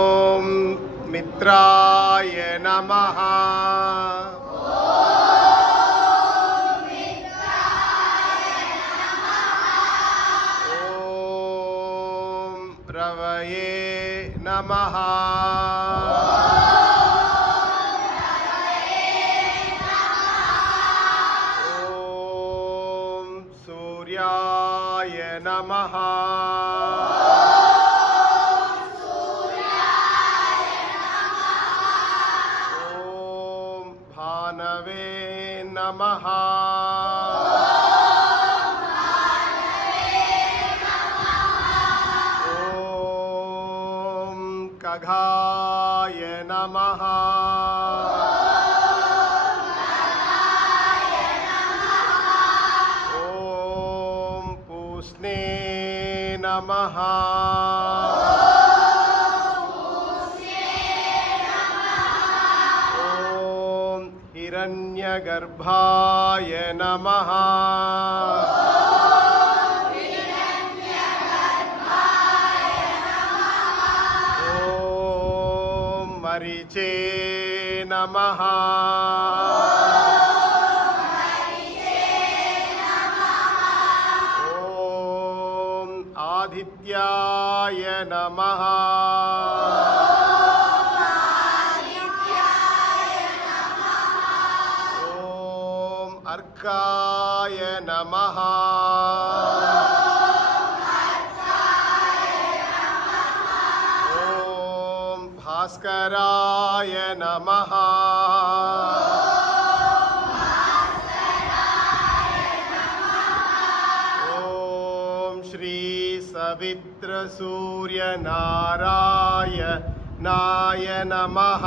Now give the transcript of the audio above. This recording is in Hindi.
ओम मित्राय नमः। ओम रवये नमः। ओम सूर्याय नमः। भानवे नमः। ओम खगाय नमः। ओम पूष्णे नमः। हिरण्यगर्भाय नमः। ओम मरीचे नमः। ओम आदित्याय नमः। अर्काय नमः। ओम भास्कराय नमः। ओम श्री सवित्र सूर्य नारायणाय नमः।